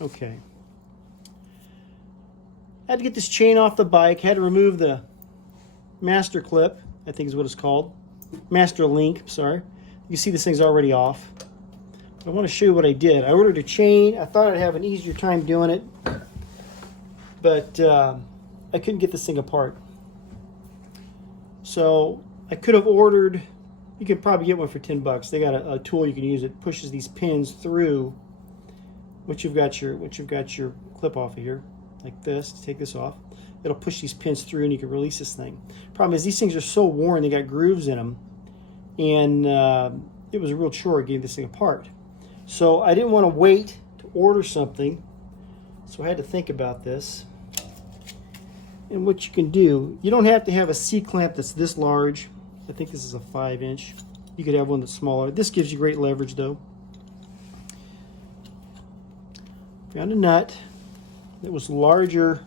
Okay. Had to get this chain off the bike. Had to remove the master clip, I think is what it's called. Master link, sorry. You can see this thing's already off. I want to show you what I did. I ordered a chain. I thought I'd have an easier time doing it, but I couldn't get this thing apart. So I could have ordered, you could probably get one for 10 bucks. They got a tool you can use. It pushes these pins through once you've got your clip off of here, like this, to take this off. It'll push these pins through and you can release this thing. Problem is these things are so worn, they got grooves in them, and it was a real chore getting this thing apart. So I didn't want to wait to order something, so I had to think about this. And what you can do, you don't have to have a C-clamp that's this large. I think this is a 5-inch. You could have one that's smaller. This gives you great leverage though. Found a nut that was larger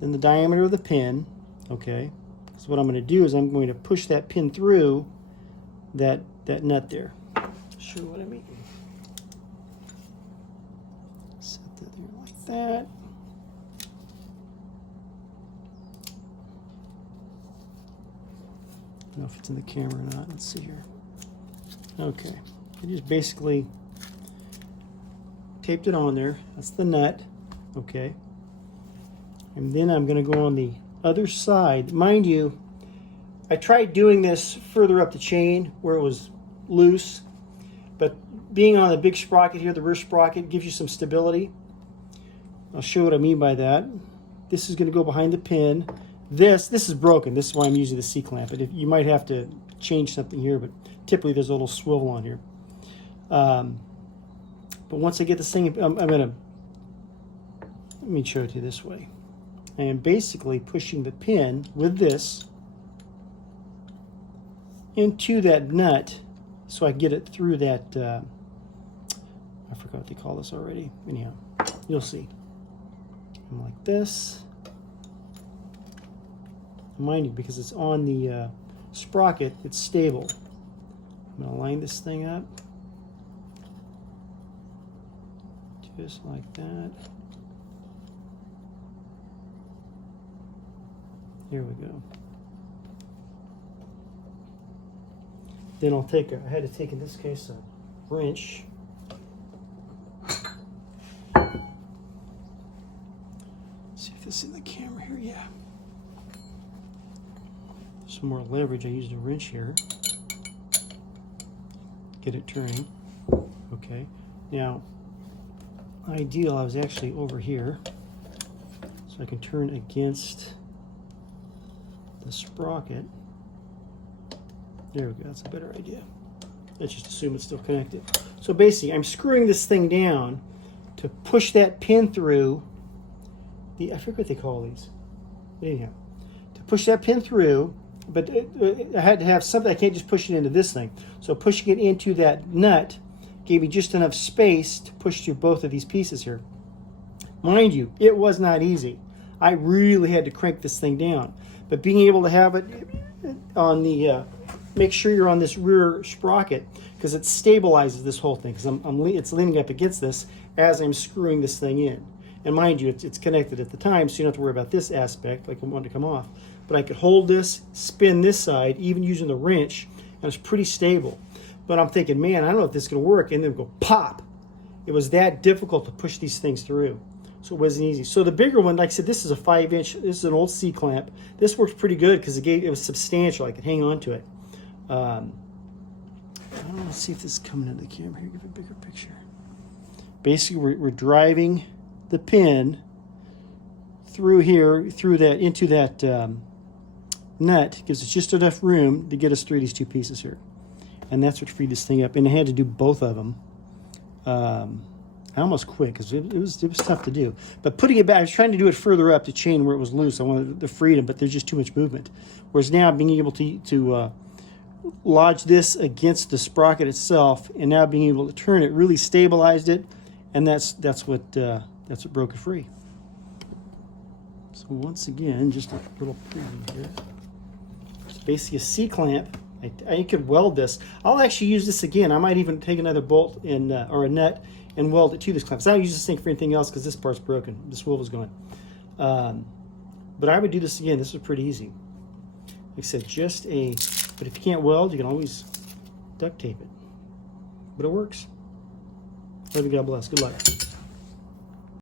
than the diameter of the pin. Okay, so what I'm going to do is I'm going to push that pin through that nut there. Show you what I mean. Set that there like that. I don't know if it's in the camera or not. Let's see here. Okay, I just basically taped it on there. That's the nut. Okay, and then I'm going to go on the other side. Mind you, I tried doing this further up the chain where it was loose, but being on the big sprocket here, the rear sprocket, gives you some stability. I'll show you what I mean by that. This is going to go behind the pin. This is broken. This is why I'm using the C-clamp. But you might have to change something here, but typically there's a little swivel on here. But once I get this thing, I'm going to, let me show it to you this way. I am basically pushing the pin with this into that nut so I get it through that, I forgot what they call this already. Anyhow, you'll see. I'm like this. Mind you, because it's on the sprocket, it's stable. I'm going to line this thing up. Just like that. Here we go. Then I'll take I had to take, in this case, a wrench. See if this is in the camera here. Yeah. Some more leverage. I used a wrench here. Get it turning. Okay. Now, ideal, I was actually over here, so I can turn against the sprocket. There we go. That's a better idea. Let's just assume it's still connected. So basically, I'm screwing this thing down to push that pin through the, I forget what they call these. Anyhow, to push that pin through, but I had to have something. I can't just push it into this thing. So pushing it into that nut gave me just enough space to push through both of these pieces here. Mind you, it was not easy. I really had to crank this thing down. But being able to have it on the, make sure you're on this rear sprocket, because it stabilizes this whole thing, because it's leaning up against this as I'm screwing this thing in. And mind you, it's connected at the time, so you don't have to worry about this aspect, like I want to come off. But I could hold this, spin this side, even using the wrench, and it's pretty stable. But I'm thinking, man, I don't know if this is going to work, and then go pop. It was that difficult to push these things through. So it wasn't easy. So the bigger one, like I said, this is a 5-inch. This is an old C-clamp. This works pretty good because it was substantial. I could hang on to it. I don't know. Let's see if this is coming into the camera here. Give a bigger picture. Basically, we're driving the pin through here, through that, into that nut. Gives us just enough room to get us through these two pieces here. And that's what freed this thing up. And I had to do both of them. I almost quit because it was tough to do. But putting it back, I was trying to do it further up the chain where it was loose. I wanted the freedom, but there's just too much movement. Whereas now being able to lodge this against the sprocket itself, and now being able to turn it really stabilized it, and that's what broke it free. So once again, just a little preview here. It's basically a C-clamp. I could weld this. I'll actually use this again. I might even take another bolt or a nut and weld it to this clamp. So I don't use this thing for anything else because this part's broken. The swivel's going. But I would do this again. This was pretty easy. Like I said, but if you can't weld, you can always duct tape it. But it works. Love you, God bless. Good luck.